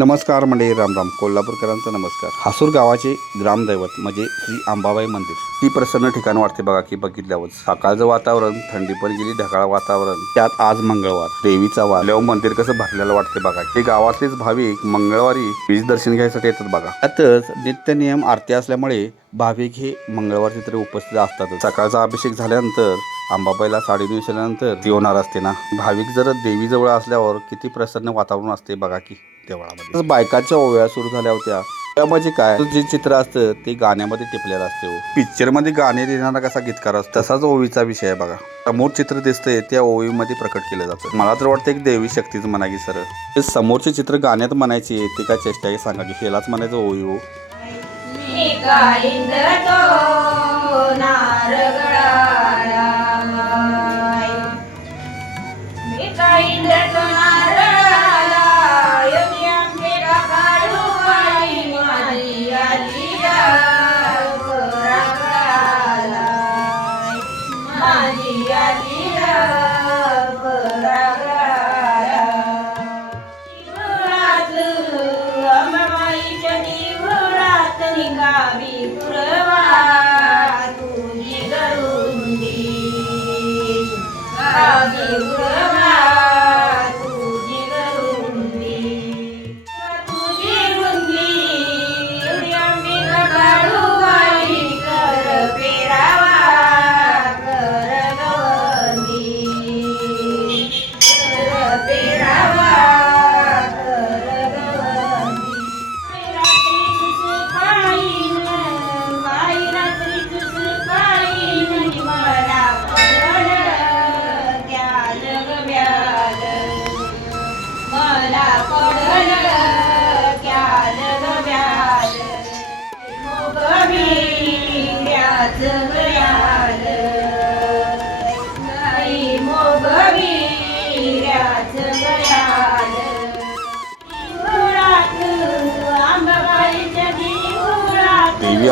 नमस्कार मंडळी रामराम. कोल्हापूरकरांचा नमस्कार. हासूर गावाचे ग्रामदैवत म्हणजे श्री अंबाबाई मंदिर. ही प्रसन्न ठिकाण वाटते बघा की बघितल्यावर. सकाळचं वातावरण थंडी पण गेली ढगाळ वातावरण. त्यात आज मंगळवार. देवीचा वार. लव मंदिर कसं भरलेलं वाटते बघा. हे गावातलेच भाविक मंगळवारी वीज दर्शन घ्यायसाठी येतात बघा. त्यातच नित्य नियम आरती असल्यामुळे भाविक हे मंगळवार तरी उपस्थित असतात. सकाळचा अभिषेक झाल्यानंतर अंबाबाईला साडी नेसल्यानंतर ती होणार असते ना. भाविक जर देवीजवळ असल्यावर किती प्रसन्न वातावरण असते बघा की. देवळामध्ये. बायकाच्या ओव्या सुरू झाल्या होत्या. त्यामध्ये काय? जे चित्र असतं ते गाण्यामध्ये टिपलेलं असते पिक्चरमध्ये गाणे लिहिणारा कसा गीतकार असतो तसाच ओवीचा विषय आहे बघा. समोर चित्र दिसतंय त्या ओवीमध्ये प्रकट केलं जातं. मला तर वाटतं एक देवी शक्तीच म्हणा की सर. हे समोरचे चित्र गाण्यात म्हणायची ते काय चेष्टा आहे सांगा की हेलाच म्हणायचं ओवी हो. देवळात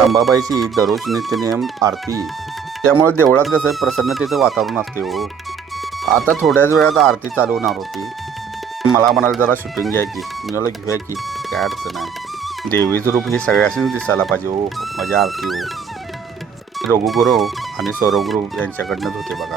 अंबाबाईची दररोज नित्यनियम आरती त्यामुळे देवळात कसं प्रसन्नतेचं वातावरण असते हो. आता थोड्याच वेळात आरती चालू होणार होती. मला म्हणाले जरा शूटिंग घ्यायची की. मला घेऊया की. काय अडचण आहे देवीचं रूप हे सगळ्यांनीच दिसायला पाहिजे हो. माझ्या आरती हो. रघुगुरव आणि सौरवगुरु यांच्याकडनंच होते बघा.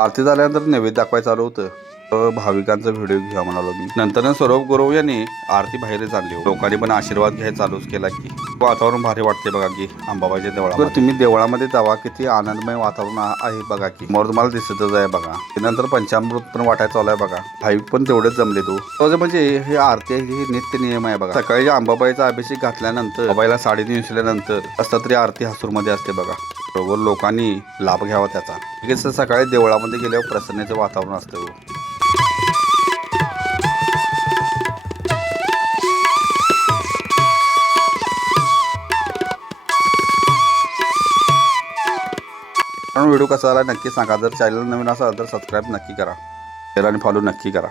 आरती झाल्यानंतर नैवेद्य दाखवायचं चालू होतं. तर भाविकांचा व्हिडिओ घ्या म्हणालो मी. नंतर स्वरूप गुरव यांनी आरती बाहेरच आणली लोकांनी पण आशीर्वाद घ्यायला चालूच केला की. वातावरण भारी वाटते बघा की अंबाबाईच्या देवळामध्ये. तुम्ही देवळामध्ये जावा किती आनंदमय वातावरण आहे बघा की. मोर तुम्हाला दिसतच आहे बघा. नंतर पंचामृत पण वाटायला चालू आहे बघा. भाविक पण तेवढेच जमले तो. तो म्हणजे हे आरती हे नित्य नियम आहे बघा. सकाळी अंबाबाईचा अभिषेक घातल्यानंतर अंबाबाईला साडेतीन विसल्यानंतर असता तरी आरती हसूरमध्ये असते बघा. बरोबर लोकांनी लाभ घ्यावा त्याचा. लगेच सकाळी देवळामध्ये गेल्यावर प्रसन्नेचं वातावरण असतं हो. कारण व्हिडिओ कसा आला नक्की सांगा. जर चॅनल नवीन असाल तर सबस्क्राईब नक्की करा. शेअर आणि फॉलो नक्की करा.